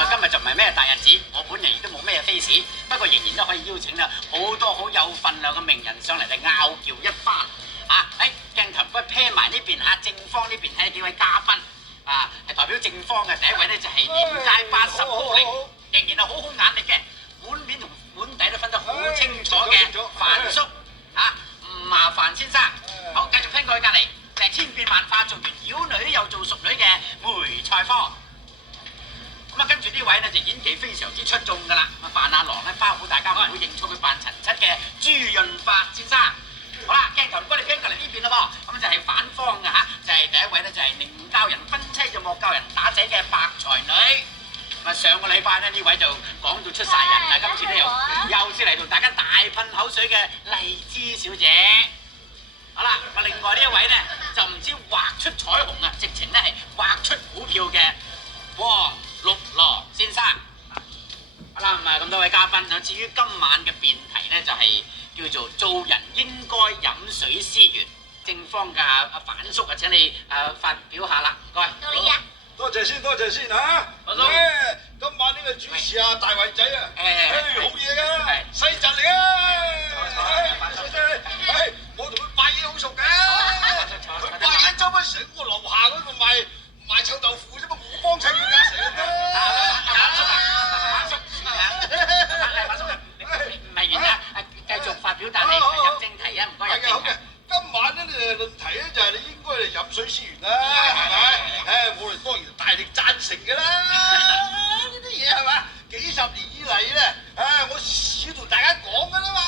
我今日就唔係咩大日子，我本人亦都冇咩 face， 不過仍然都可以邀請啦好多好有份量嘅名人上嚟嚟拗撬一番。鏡頭唔該 pan 埋呢邊嚇，正方呢邊睇下幾位嘉賓係代表正方嘅。第一位咧就係年屆80高齡，仍然係好好眼力嘅，碗面同碗底都分得好清楚嘅范叔吳麻煩先生。好，繼續聽過去隔離，就係千變萬化做完妖女又做淑女嘅梅菜芳。跟住呢位咧就演技非常之出眾㗎啦，扮阿郎咧包保大家唔會認錯佢扮陳七嘅朱潤發先生。好啦，鏡頭唔該你聽過嚟呢邊啦噃，咁就係反方嘅嚇，就係第一位咧就係寧教人分妻就莫教人打仔嘅白才女。上個禮拜咧呢位就講到出晒人啦，今次咧又先嚟同大家大噴口水嘅麗芝小姐。好啦，另外呢一位咧就唔知畫出彩虹啊，直情咧係畫出股票嘅黃綠羅先生。好啦，咁多位嘉賓，至於今晚嘅辯題咧就係叫做做人應該飲水思源。正方嘅阿反叔請你發表下啦，唔該。到你啊！多謝先嚇。今晚呢個主持大衛仔好嘢㗎，細侄嚟我同佢拜嘢好熟嘅，佢拜嘢周不成我樓下嗰度賣臭豆腐啫嘛，我幫襯佢㗎成日都。反叔唔係完啦，繼續發表，但係入正題啊，唔該入正題。今晚呢論題咧就係你應該嚟飲水思源啦，係咪？我哋當然大力贊成㗎啦，呢啲嘢係嘛？幾十年以嚟咧，我少同大家講㗎啦嘛，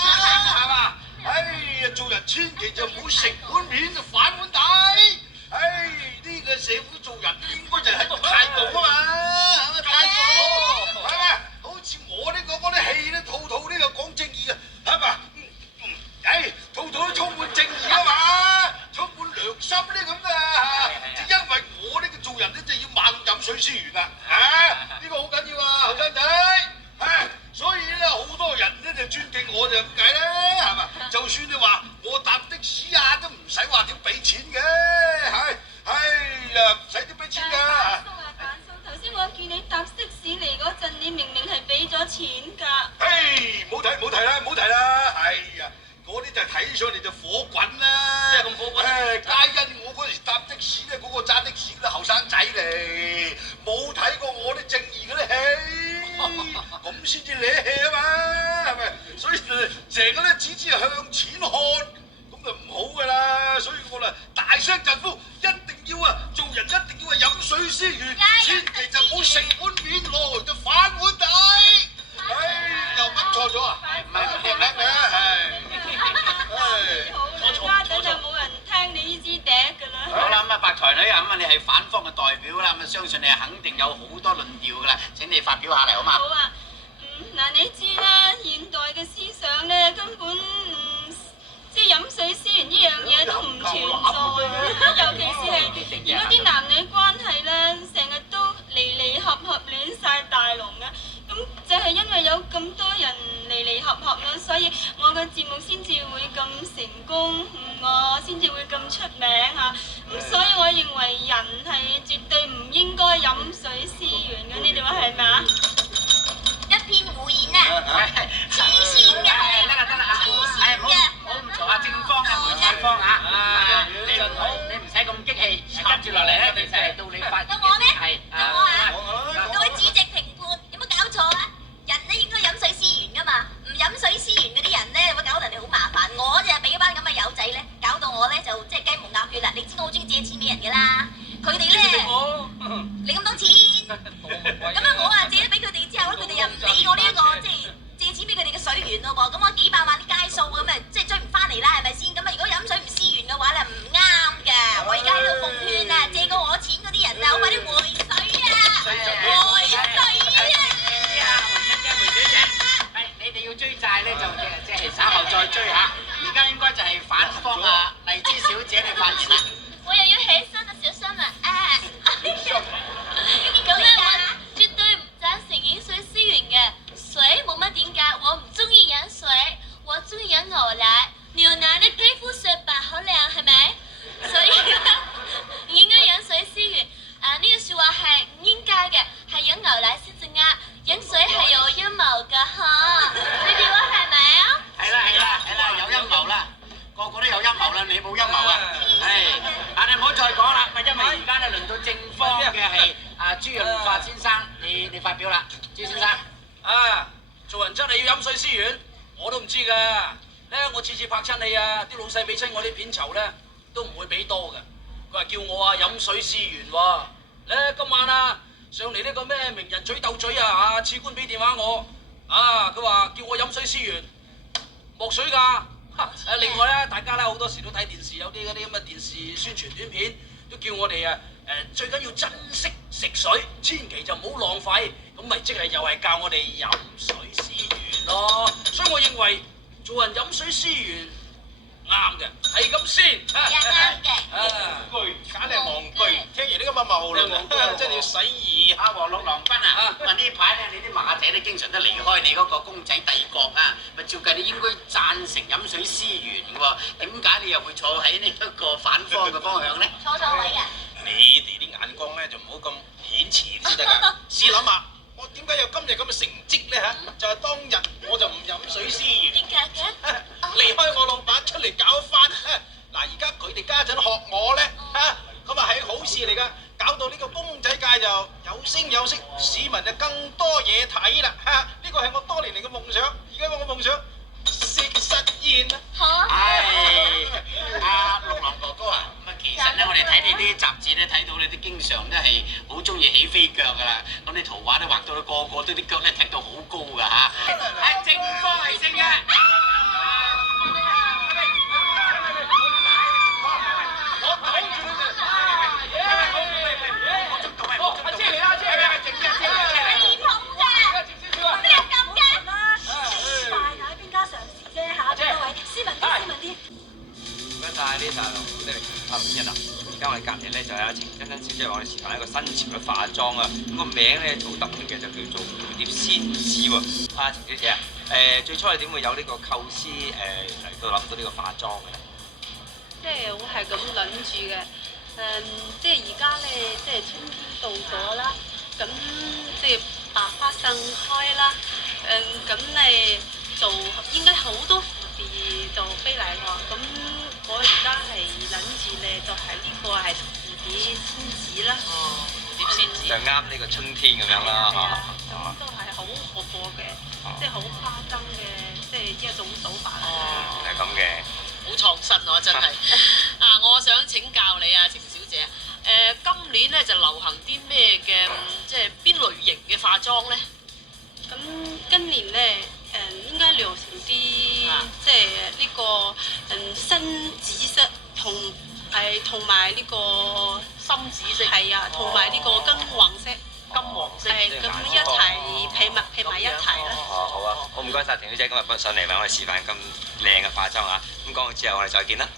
係嘛？做人千祈就唔好食碗面就反碗底，呢個社會做人應該就係一個態度啊嘛，態度係嘛？好似我呢個嗰啲戲咧，套套呢個講正義嘅，係嘛？套套都充滿正義啊嘛，充滿良心呢咁啊！只因為我呢個做人咧就要猛飲水思源啦，呢個好緊要啊，後生仔，所以咧好多人咧就尊敬我就咁解啦，係嘛？就算你話我搭的士都唔使話點俾錢嘅，唔使點俾錢㗎。反叔，頭先我見你搭的士嚟嗰陣，你明明係俾咗錢㗎。唔好提啦，嗰啲就睇上嚟就火滾啦，即係咁火滾。皆因我嗰時搭的士咧，嗰個揸的士嗰啲後生仔嚟，冇睇過我啲正義嗰啲戲，咁先至瀨氣啊嘛，係咪？所以成個咧只係向錢看，咁就唔好噶啦。所以我啦大聲疾呼，一定要做人一定要飲水思源，千祈就唔好食碗面落嚟就反碗底。又噏錯咗啊？唔係聽名嘅家陣就冇人聽你呢支笛㗎啦。好啦，白才女啊，你係反方嘅代表啦，相信你係肯定有好多論調㗎啦。請你發表下嚟好嘛？好啊，你知啦，現代嘅思想咧根本即係飲水思源呢樣嘢都唔存在，尤其是係而家啲男女關係咧，成日都離合亂晒大龍啊！咁就係因為有咁多人離合啦，所以我嘅節目先至會咁成功，我先至會咁出名嚇。咁所以我認為人係絕對唔應該飲水思源嘅，你哋話係咪啊？一片胡言啊！黐線嘅，得啦，唔好唔嘈啊！正方嘅梅菜芳你唔使咁激氣，跟住落嚟咧，其實係到你發言嘅時係各位主席評判，有冇搞錯啊？人咧應該飲水思源噶嘛，唔飲水思源嗰啲人咧，會搞到人哋好麻煩。我就係俾一班咁嘅友仔咧，搞到我咧就即係雞毛鴨血啦。你知我好中意借錢俾人噶啦，佢哋咧，你咁多錢，咁我借咗俾佢哋之後咧，佢哋又唔理我呢一個即係借錢俾佢哋嘅水源咯噃。咁我幾百萬啲街數咁即係追唔翻嚟啦，係咪先？咁如果飲水唔思源嘅話咧，唔啱㗎。我而家喺度奉勸啊，借過我錢嗰啲人啊，好快啲回水啊！回水啊！你哋要追債咧，就即係稍後再追下。而家應該就係反方荔枝小姐你發言啦。我又要起身啦，小心啦！咁咧，我絕對唔贊成飲水思源嘅。水冇乜點解，我唔中意飲水，我中意飲牛奶。牛奶啲肌膚雪白好靚，係咪？所以唔應該飲水思源。呢個説話係唔應該嘅，係飲牛奶先至啱。飲水係有陰謀㗎嚇，你哋話係咪啊？係啦，有陰謀啦，個個都有陰謀啦，你冇陰謀啊？你唔好再講啦，因為而家咧輪到正方嘅係朱潤發先生，你發表啦，朱先生。做人真係要飲水思源，我都唔知㗎。咧我次拍親你啊，啲老細俾親我啲片酬咧，都唔會俾多㗎。佢話叫我飲水思源喎。咧今晚上嚟呢個咩名人嘴鬥嘴啊！次官俾電話我，佢話叫我飲水思源，莫水㗎。另外咧，大家咧好多時都睇電視，有啲嗰啲咁嘅電視宣傳短片，都叫我哋最緊要珍惜食水，千祈就唔好浪費。咁咪即係又係教我哋飲水思源咯。所以我認為做人飲水思源啱嘅，係咁先。啱嘅。句簡直係戇居，聽完呢咁嘅謬論，真係要洗耳。阿黃六郎君啊，咁呢排咧，你啲馬仔都經常都離開你嗰個公仔帝國啊，咪照計你應該贊成飲水思源喎，點解你又會坐喺呢一個反方嘅方向咧？坐位啊！你哋啲眼光咧就唔好咁顯淺先得㗎。試諗下，我點解有今日咁嘅成績咧嚇？就係當日我就唔飲水思源，點解嘅？離開我老闆出嚟搞一番。嗱，而家佢哋家陣學我咧咁啊係好事嚟㗎，搞到呢個公仔界就有聲有色，市民就更多嘢睇啦呢個係我多年嚟嘅夢想，而家我嘅夢想實現啦。阿六郎哥哥啊，咁其實咧，我哋睇你啲雜誌咧，睇到你都經常都係好中意起飛腳㗎啦。咁你圖畫都畫到你個個都啲腳咧踢到好高㗎嚇。係正方係正嘅。呢就係我哋拍片人啊！而家我哋隔離咧就有程珍珍小姐，我哋示範一個新潮嘅化妝啊！咁個名咧好特別嘅，就叫做蝴蝶扇子喎。程小姐啊，最初你點會有呢個構思嚟到諗到呢個化妝嘅咧？即係我係咁諗住嘅，即係而家咧，即係春天到咗啦，咁即係百花盛開啦，咁咧就應該好多蝴蝶就飛嚟喎，咁。我而家係諗住咧，就係呢個係蝴蝶仙子啦。蝴蝶仙子就啱呢個春天咁樣啦，咁都係好活潑嘅，即係好誇張嘅，即係一種手法啦。係咁嘅。好創新喎，真係。我想請教你啊，程小姐。今年咧就流行啲咩嘅，即係邊類型嘅化妝咧？咁今年咧，應該流行啲，即係呢個深紫色同埋呢個深紫色，係啊，同埋呢個金黃色，係咁一齊配埋一齊啦。好啊，好唔該晒程小姐今日上嚟為我哋示範咁靚嘅化妝啊！咁講完之後，我哋再見啦。